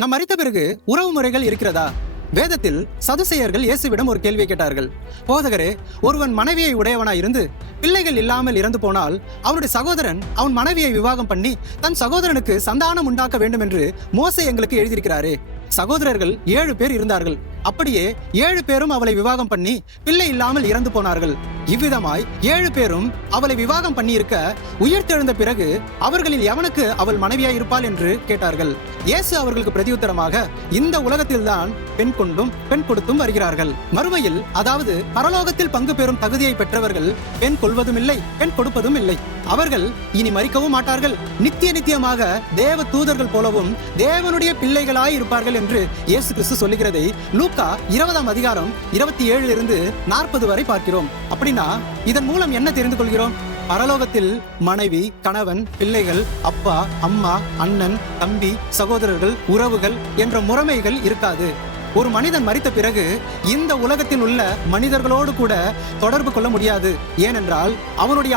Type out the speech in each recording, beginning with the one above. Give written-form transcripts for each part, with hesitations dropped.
நாம் மரித்த பிறகு உறவு முறைகள் இருக்கிறதா? வேதத்தில் சதுசேயர்கள் இயேசுவிடம் ஒரு கேள்வியை கேட்டார்கள். போதகரே, ஒருவன் மனைவியை உடையவனாய் இருந்து பிள்ளைகள் இல்லாமல் இறந்து போனால் அவனுடைய சகோதரன் அவன் மனைவியை விவாகம் பண்ணி தன் சகோதரனுக்கு சந்தானம் உண்டாக்க வேண்டும் என்று மோசே எங்களுக்கு எழுதியிருக்கிறாரே. சகோதரர்கள் 7 பேர் இருந்தார்கள். அப்படியே 7 பேரும் அவளை விவாகம் பண்ணி பிள்ளை இல்லாமல் இறந்து போனார்கள். இவ்விதமாய் 7 பேரும் அவளை விவாகம் பண்ணி இருக்க உயிர்த்தெழுந்த பிறகு அவர்களில் எவனுக்கு அவள் மனைவியாய் இருப்பாள் என்று கேட்டார்கள். இயேசு அவர்களுக்கு பிரதியுத்தரமாக, இந்த உலகத்தில்தான் பெண் கொண்டும் பெண் கொடுத்தும் வருகிறார்கள். மறுமையில், அதாவது பரலோகத்தில் பங்கு பெறும் தகுதியை பெற்றவர்கள் பெண் கொள்வதும் இல்லை, பெண் கொடுப்பதும் இல்லை. அவர்கள் இனி மரிக்கவும் மாட்டார்கள். நித்தியமாக தேவ தூதர்கள் போலவும் தேவனுடைய பிள்ளைகளாய் இருப்பார்கள் என்று இயேசு கிறிஸ்து சொல்லுகிறதை லூக்கா 20ஆம் அதிகாரம் 27 40 வரை பார்க்கிறோம். அப்படின்னா இதன் மூலம் என்ன தெரிந்து கொள்கிறோம்? பரலோகத்தில் மனைவி, கணவன், பிள்ளைகள், அப்பா, அம்மா, அண்ணன், தம்பி, சகோதரர்கள், உறவுகள் என்ற முறைமைகள் இருக்காது. ஒரு மனிதன் மரித்த பிறகு இந்த உலகத்தில் உள்ள மனிதர்களோடு கூட தொடர்பு கொள்ள முடியாது. ஏனென்றால் அவனுடைய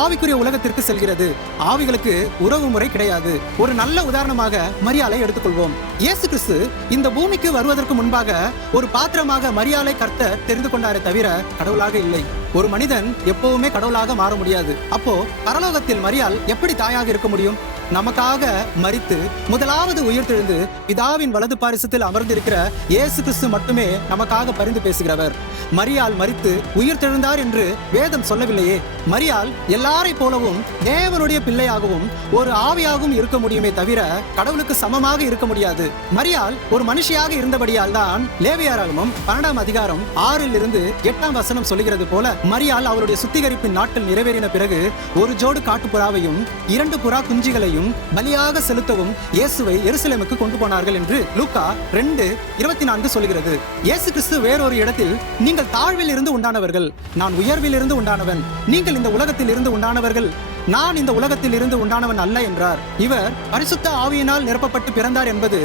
ஆவிக்குரிய உலகத்திற்கு செல்கிறது. ஆவிகளுக்கு உறவு முறை கிடையாது. ஒரு நல்ல உதாரணமாக மரியாளை எடுத்துக்கொள்வோம். இயேசு கிறிஸ்து இந்த பூமிக்கு வருவதற்கு முன்பாக ஒரு பாத்திரமாக மரியாளை கர்த்தர் தெரிந்து கொண்டாரே தவிர கடவுளாக இல்லை. ஒரு மனிதன் எப்பவுமே கடவுளாக மாற முடியாது. அப்போ பரலோகத்தில் மரியாள் எப்படி தாயாக இருக்க முடியும்? நமக்காக மரித்து முதலாவது உயிர்த்தெழுந்து பிதாவின் வலது பாரிசத்தில் அமர்ந்திருக்கிற இயேசு கிறிஸ்து மட்டுமே நமக்காக பரிந்து பேசுகிறவர். மரியாள் மரித்து உயிர்த்தெழுந்தார் என்று வேதம் சொல்லவில்லையே. மரியாள் எல்லாரை போலவும் தேவனுடைய பிள்ளையாகவும் ஒரு ஆவியாகவும் இருக்க முடியுமே தவிர கடவுளுக்கு சமமாக இருக்க முடியாது. மரியாள் ஒரு மனுஷியாக இருந்தபடியால் தான் லேவியராகமம் 12ஆம் அதிகாரம் 6 8ஆம் வசனம் சொல்லுகிறது போல, மரியாள் அவருடைய சுத்திகரிப்பின் நாட்கள் நிறைவேறின பிறகு ஒரு ஜோடு காட்டுப்புறாவையும் 2 புறா குஞ்சுகளையும் பலியாக செலுத்தவும் இயேசுவை எருசலேமுக்கு கொண்டு போனார்கள் என்று லூக்கா 2:24 சொல்கிறது. இயேசு கிறிஸ்து வேறொரு இடத்தில், நீங்கள் தாழ்வில் இருந்து உண்டானவர்கள், நான் உயர்வில் இருந்து உண்டானவன். நீங்கள் இந்த உலகத்தில் இருந்து உண்டானவர்கள், நான் இந்த உலகத்தில் இருந்து உண்டானவன் அல்ல என்றார். இவர் பரிசுத்த ஆவியினால் நிரப்பப்பட்டு பிறந்தார் என்பது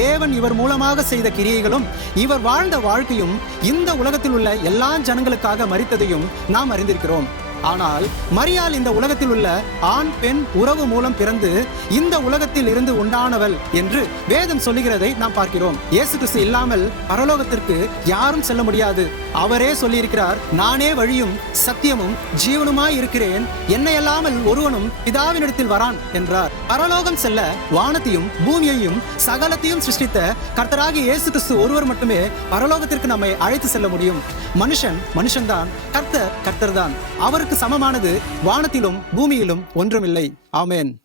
தேவன் இவர் மூலமாக செய்த கிரியைகளும் இவர் வாழ்ந்த வாழ்க்கையும் இந்த உலகத்தில் உள்ள எல்லா ஜனங்களுக்காக மரித்ததையும் நாம் அறிந்திருக்கிறோம். ஆனால் மரியாள் இந்த உலகத்தில் உள்ள ஆண் பெண் உறவு மூலம் பிறந்து இந்த உலகத்தில் இருந்து உண்டானவள் என்று வேதம் சொல்லுகிறதை நாம் பார்க்கிறோம். இயேசு கிறிஸ்து இல்லாமல் பரலோகத்திற்கு யாரும் செல்ல முடியாது. அவரே சொல்லியிருக்கிறார், நானே வழியும் சத்தியமும் ஜீவனுமாய் இருக்கிறேன், என்னை அல்லாமல் ஒருவனும் பிதாவினிடத்தில் வரான் என்றார். பரலோகம் செல்ல வானத்தையும் பூமியையும் சகலத்தையும் சிருஷ்டித்த கர்த்தராகிய இயேசு கிறிஸ்து ஒருவர் மட்டுமே பரலோகத்திற்கு நம்மை அழைத்து செல்ல முடியும். மனுஷன்தான், கர்த்தர் தான். அவருக்கு சமமானது வானத்திலும் பூமியிலும் ஒன்றுமில்லை. ஆமென்.